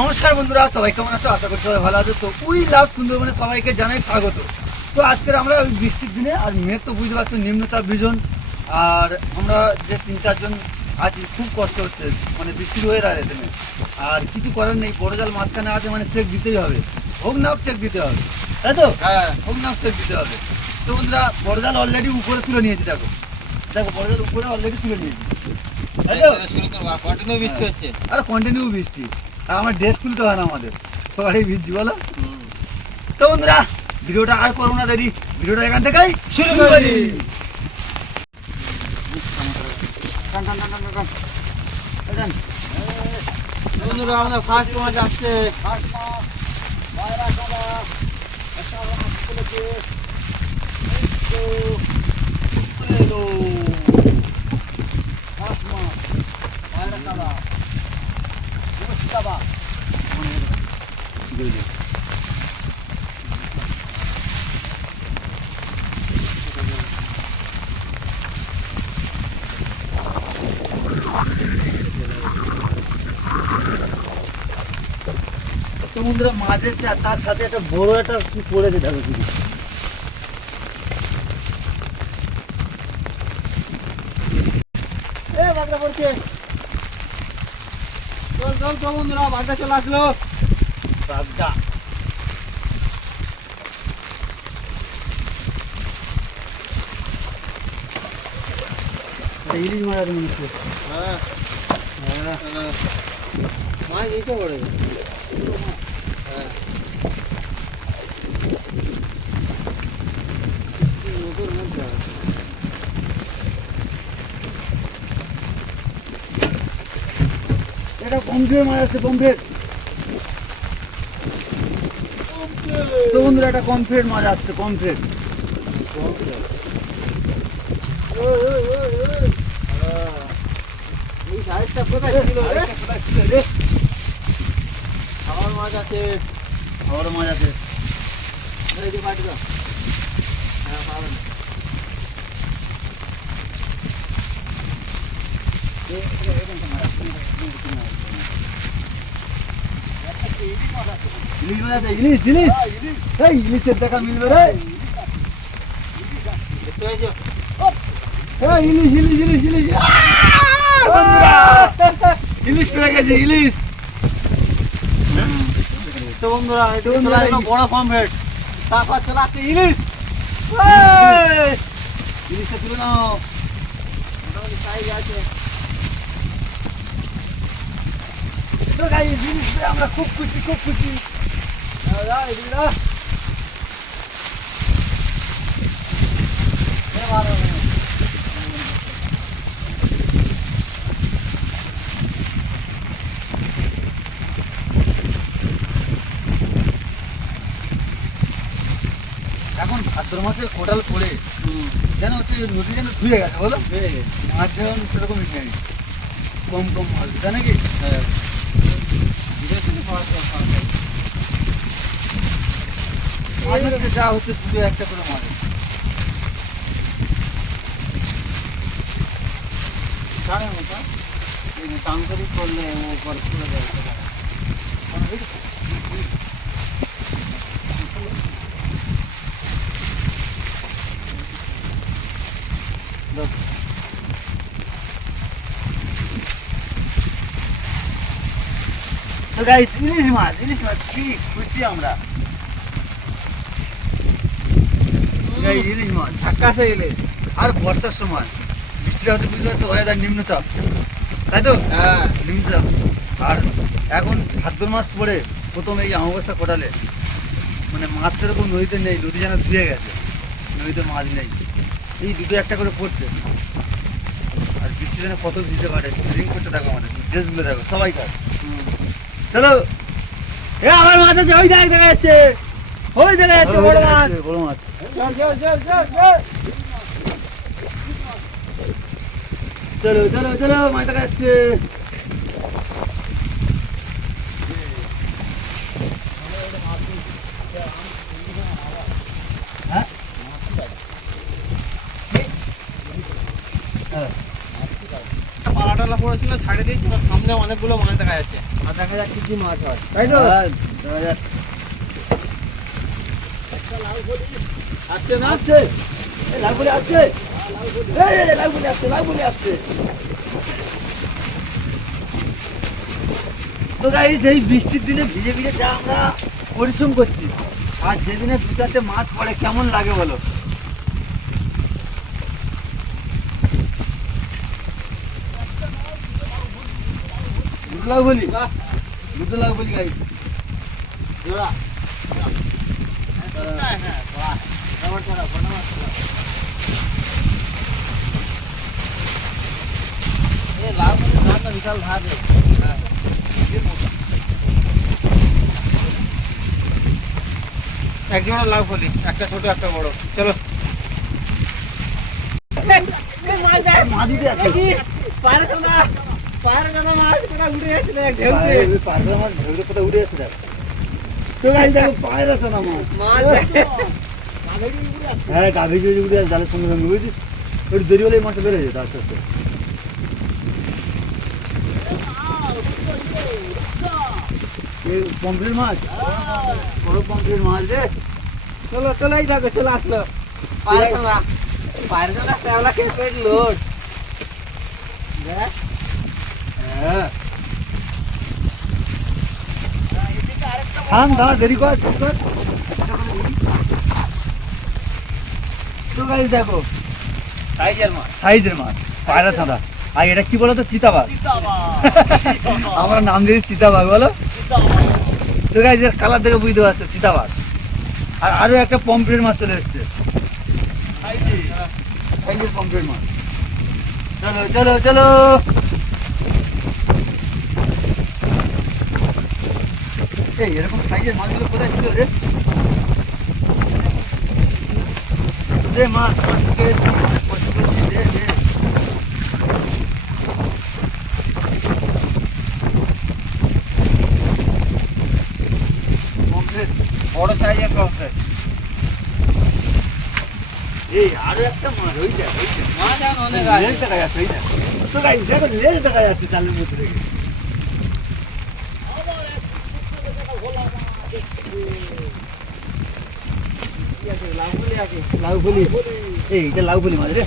নমস্কার বন্ধুরা সবাই কেমন আছো? আশা করছি সবাই ভালো আছো। তো উই লাভ সুন্দরবনে সবাইকে জানাই স্বাগত। তো আজকের আমরা ওই বৃষ্টির দিনে আর মেঘ তো বুঝতে পারছ নিম্নচাপ ভীষণ। আর আমরা যে তিন চারজন আছি খুব কষ্ট হচ্ছে। মানে বৃষ্টির হয়ে দাঁড়িয়ে এখানে। আর কিছু করার নেই বড় জাল মাঝখানে আছে মানে চেক দিতেই হবে। হোক না চেক দিতে হবে। তাই তো? হ্যাঁ। হোক না চেক দিতে হবে। তো বন্ধুরা বড় জাল অলরেডি উপরে তুলে নিয়েছি দেখো। দেখো বড় জাল উপরে অলরেডি তুলে নিয়েছি। তাই তো? শুরু করব কন্টিনিউ বৃষ্টি হচ্ছে। আর কন্টিনিউ বৃষ্টি। আমার ড্রেস তুলতে হয় না আমাদের। সবারই ভিজছি বলো? তো বন্ধুরা ভিডিওটা আর করব না দেরি। ভিডিওটা এখান থেকেই শুরু করি। বন্ধুরা আমাদের ফার্স্ট মাছ আসছে। ফার্স্ট মাছ, পায়রা কাটা, একটা মাছ তুলেছে। ফার্স্ট মাছ, পায়রা কাটা, বন্ধুরা মাছ তার সাথে একটা বড় একটা কি পড়েছে দেখো এ বাগদা পড়ছে চল চল তো বন্ধুরা বাগদা চলে আসলো বাগদা এটা ইলিশ মাছ আছে মনে হচ্ছে হ্যাঁ হ্যাঁ মাছ নিচে পড়ে গেছে হ্যাঁ নতুন মধ্যে আছে। এটা পমফ্রেট মাছ আছে পমফ্রেট তো বন্ধুরা একটা কমফ্রেট মাছ আসছে কমফ্রেট ওই, ওই, ওই, ওই। এই সাইজটা কোথায় ছিল রে? আমার মাছ আছে। বড় মাছ আছে। পাঠিয়ে দাও। হ্যাঁ পাবেন। ইলিশ মাছ আছে ইলিশ ইলিশ। এই ইলিশের দেখা মিলবে রে ইলিশ ইলিশ ইলিশ ইলিশ। ইলিশ পেয়ে গেছি ইলিশ তো বন্ধুরা এই- বড় হেড তারপর চলে আসছে ইলিশ ইলিশটা তুলে নাও মোটামুটি সাইজ আছে তো আমরা খুব খুশি খুব খুশি। এখন ভাদ্র মাসে কোটাল পড়ে যেন হচ্ছে নদী যেন ধুয়ে গেছে বলো গেছে। মাছ যেমন সেরকমই নেই কম কম মাছ নাকি হ্যাঁ। ভিডিও থেকে পাওয়া যায়, পাওয়া যায়। মাছ হচ্ছে যা হচ্ছে দুটো একটা করে মাছ আছে। জানে মতো এই যে টাঙ্করি করলে ও করে ইলিশ মাছ ইলিশ মাছ, কি খুশি আমরা। গাইস ইলিশ মাছ ঝাক্কাসে এলে। আর বর্ষার সময়। বৃষ্টিটা হচ্ছে বুঝতে পারছ ওয়েদার নিম্নচাপ। তাই তো? হ্যাঁ। নিম্নচাপ। আর এখন ভাদ্র মাস পরে প্রথম এই অমাবস্যা কোটালে? মানে মাছ সেরকম নদীতে নেই নদী যেন ধুয়ে গেছে। নদীতে মাছ নেই। এই দুটো একটা করে পড়ছে। আর বৃষ্টি যেন কত দিতে পারে? ড্রিঙ্ক করতে দেখো আমাদের। ড্রেসগুলো দেখো সবাই কাজ চলো। এ আমার মাছ আছে ওই দেখ দেখা যাচ্ছে। ওই দেখা যাচ্ছে বড় মাছ। বড় মাছ। চল চল চল দেখা যাচ্ছে হ্যাঁ? হ্যাঁ। টালা পড়েছিল ছাড়ে দিয়েছি সামনে অনেকগুলো মাছ দেখা যাচ্ছে আর দেখা যাক কি মাছ হয় তাই তো হ্যাঁ, দেখা যাক। আসছে না? লাউগুলি আসছে এই, বৃষ্টির দিনে ভিজে ভিজে যা আমরা পরিশ্রম করছি আর যেদিনে দু চারটে মাছ পড়ে কেমন লাগে বলো দুটো লাউ বলি দুটো লাউ বলি গাইস জোড়া বিশাল ধার। এক জোড়া লাউ ফলি একটা ছোট একটা বড়। চলো। পারে পারে মাছ কোটা উঠে এক ঢেউতে পায়ে- মাছ কোথায় উড়ে এসে দেখ তো গাইস দেখো পায়ের আছে না মাছ হ্যাঁ গাভী উড়ে আসে জালের সঙ্গে সঙ্গে বুঝছিস? একটু দেরি হলে মাছটা বেড়ে যেত আস্তে আস্তে। পমফ্রেট মাছ? বড় পমফ্রেট মাছ রে। চলো চলো এই দেখো চলো আসলো। পারে শোনা পারে শোনা শ্যাওলা খেয়ে লোড দেখ। হ্যাঁ। থাম দাঁড়া দেরি কর দেরি কর। তো গাইস দেখো। সাইজের মাছ। সাইজের মাছ। পায়রা ছাঁদা আর এটা কি বলো তো চিতাবাঘ। আমরা নাম দিয়েছি চিতাবাঘ বলো। তো গাইজ এর কালার দেখে বুঝতে পারছ চিতাবাঘ। আর আরও একটা পমফ্রেট মাছ চলে এসছে। পমফ্রেট মাছ। চলো চলো চলো। এই এরকম সাইজের মাছগুলো কোথায় ছিল রে? দে মাছ দে। পমফ্রেট বড় সাইজের কমপ্লেট এই আরও একটা মাছ দেখ ওই মাছ এখন অনেক লেজ আছে দেখা যাচ্ছে তো গাই দেখো লেজ দেখা যাচ্ছে চালের মধ্যে থেকে কি আছে লাউগুলি আছে লাউ ফুলি এই, এটা লাউ ফুলি মাছ রে।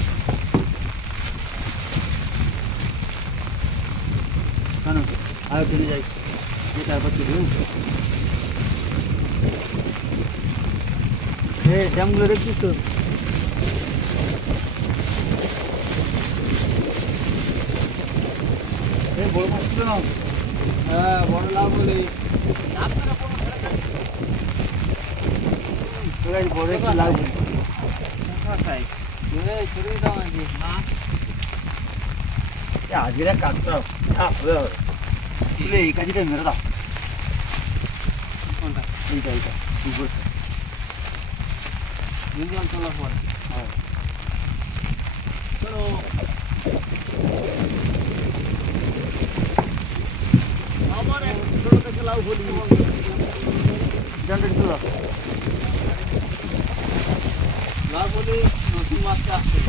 আর চলে যাই। তারপর চলে এই ড্যামগুলো দেখছিস তো? বড় মাছ হ্যাঁ বড় লাউগুলি তো গাইস বড় একটা লাউ ফুলি সাইজ এই ছোটই দাম আছে এ আজকের এক কাজ করো হ্যাঁ হবে হবে তুলে এই কাজিটা মেরে দাও কোনটা এইটা এইটা উপরটা মিডিয়াম তোলার পর হ্যাঁ চলো আমার এক ছোট থেকে লাউ ফলি জানটা তুলে নতুন আসছে।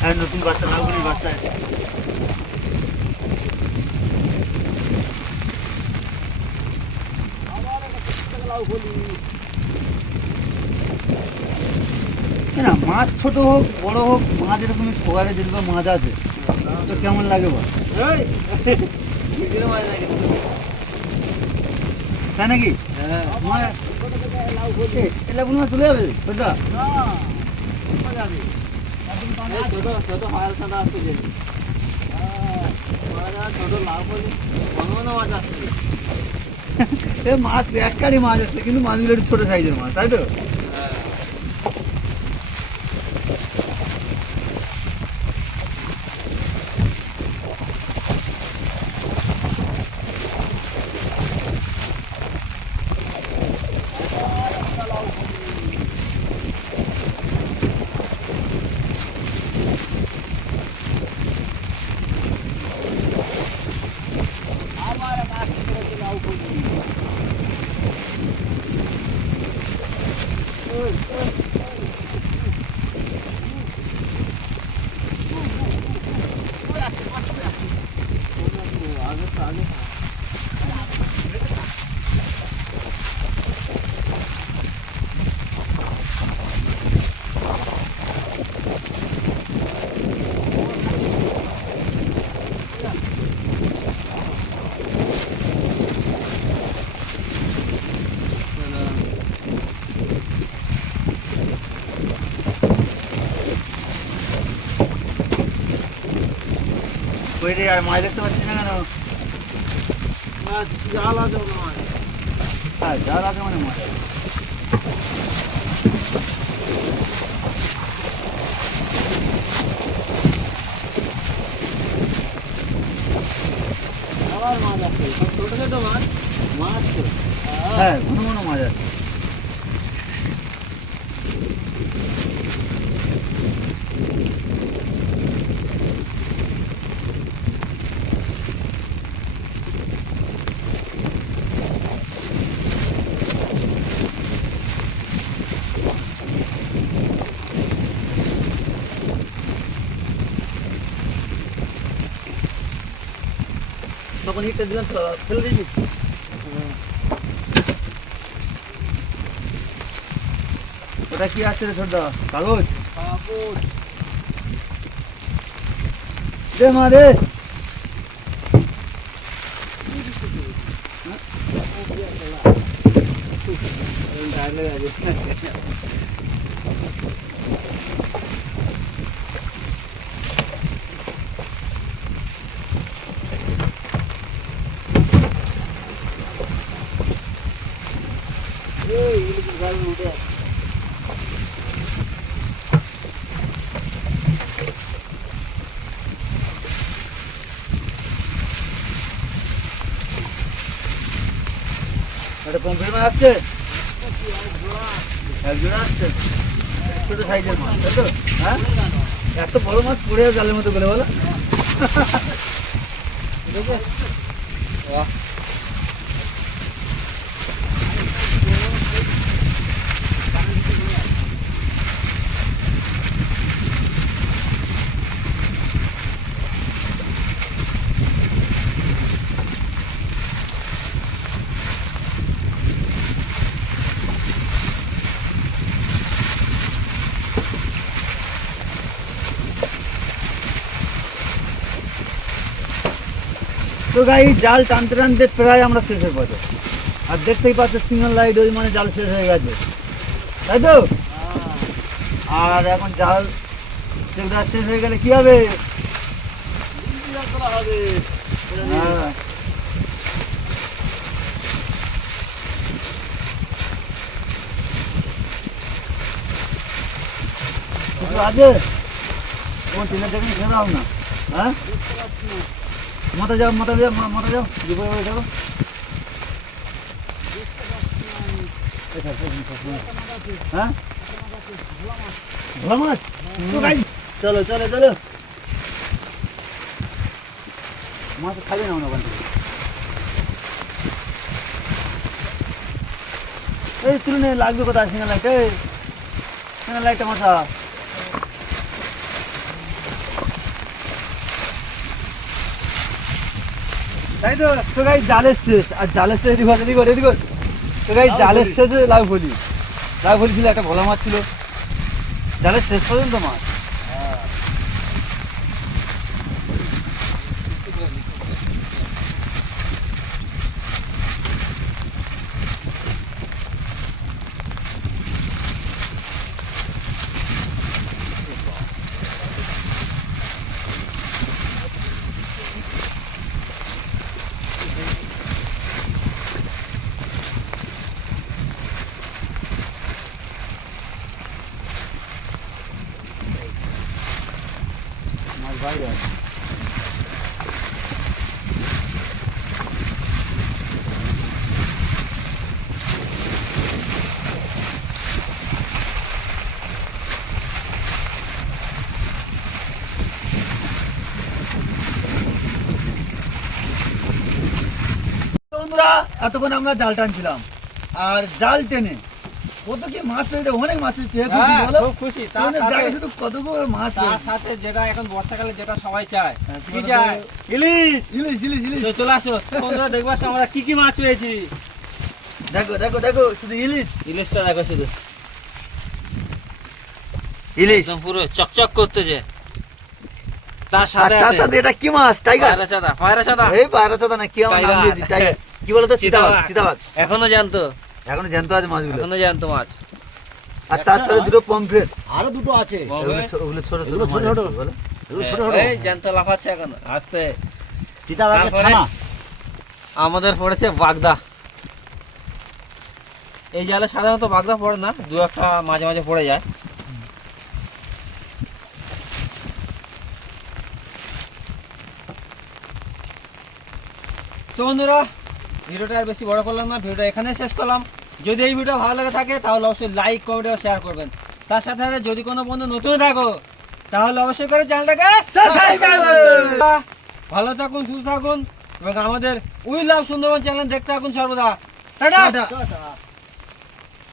হ্যাঁ নতুন বাচ্চা বাচ্চা না মাছ ছোট হোক বড় হোক মাছ এরকম ফোয়ারে যেরকম মাছ আছে। তো কেমন লাগে বল? তাই নাকি? হ্যাঁ। চলে যাবে? ওটা ছোট ছোট সাদা আসছে যে ছোট ফলি ঘন ঘন মাছ আসছে মাছ এক কারি মাছ আসছে কিন্তু মাছগুলো ছোট সাইজের মাছ, তাই তো? রে আর মাছ দেখতে পাচ্ছি না কেন? মাছ জাল আছে মনে হয় জাল আছে মানে মাছ। আবার মাছ আছে। ছোট ছোট মাছ? মাছ হ্যাঁ ঘন ঘন মাছ আছে। তখন হিটটা দিলাম ফেলে দিয়েছিস ওটা কি আছে রে ছোটদা কাগজ? কাপড় দে মা দে। এই ইলিশ গাল উঠে মাছ আসছে ছোট সাইজের মাছ, তাই তো? হ্যাঁ? এত বড় মাছ পড়ে আছে জালের মতো করে, বলো। তো গাই, জাল টানতে টানতে প্রায় আমরা শেষের পথে আর দেখতেই পাচ্ছ সিঙ্গল লাইট ওই মানে জাল শেষ হয়ে গেছে। তাই তো? আর এখন জাল শেষ হয়ে গেলে কি হবে? হ্যাঁ। আছে? তোমার টিনের দেখে খেয়ে না। হ্যাঁ? মাথা যাও মাথা যাও মাথা যাও। দুপুরে করে যাব হ্যাঁ? ভোলা মাছ? চলো চলো চলো। মাছ খাবে না ওখান থেকে। এই তুলে নে লাগবে কোথায়? সিঙ্গেল লাইট এই। সিঙ্গেল লাইটটা মাথা। তাই তো? তো গাই জালের শেষ। আর জালের শেষ এদিকে এদিকে কর, এদিকে কর। তো গাই জালের শেষে লাউ ফলি লাভ ফলি ছিল একটা ভোলা মাছ ছিল। জালের শেষ পর্যন্ত মাছ বাইরে আছে বন্ধুরা এতক্ষণ আমরা জাল টানছিলাম। আর জাল টেনে কত কি মাছ পেয়েছে অনেক মাছ হ্যাঁ, খুব খুশি। তার সাথে শুধু কতগুলো মাছ তার সাথে যেটা এখন বর্ষাকালে যেটা সবাই চায়। হ্যাঁ, কি চায়? ইলিশ! ইলিশ ইলিশ ইলিশ। চলে আসো। দেখব আমরা কি কি মাছ পেয়েছি। দেখো দেখো দেখো শুধু ইলিশ। ইলিশটা দেখো শুধু। ইলিশ। পুরো চকচক করতেছে। তার সাথে তার সাথে এটা কি মাছ? টাইগার? পায়রা চাদা পায়রা চাদা। এই পায়রা চাদা না কি আমার নাম দিয়েছি টাইগার? কি বলতো? চিতাবাঘ চিতাবাঘ। এখনও জানতো। এখনও জ্যান্ত আছে মাছগুলো। এখনও জানতো মাছ। আর তার সাথে দুটো পমফ্রেট আরও দুটো আছে। ওগুলো ছোট ছোট ছোট ছোট। ছোট ছোট। এই জ্যান্ত লাফাচ্ছে এখন। আস্তে। চিতা ছানা। আমাদের পড়েছে বাগদা। এই জালে সাধারণত বাগদা পড়ে না দু একটা মাঝে মাঝে পড়ে যায়। তো বন্ধুরা ভিডিওটা আর বেশি বড় করলাম না, ভিডিওটা এখানে শেষ করলাম যদি এই ভিডিও ভালো লাগে থাকে, তাহলে অবশ্যই লাইক কমেন্ট আর শেয়ার করবেন তার সাথে সাথে যদি কোনো বন্ধু নতুন থাকো, তাহলে অবশ্যই করে চ্যানেলটাকে। ভালো থাকুন, সুস্থ থাকুন, এবং আমাদের উই লাভ সুন্দরবন চ্যানেল দেখতে থাকুন সর্বদা টাটা।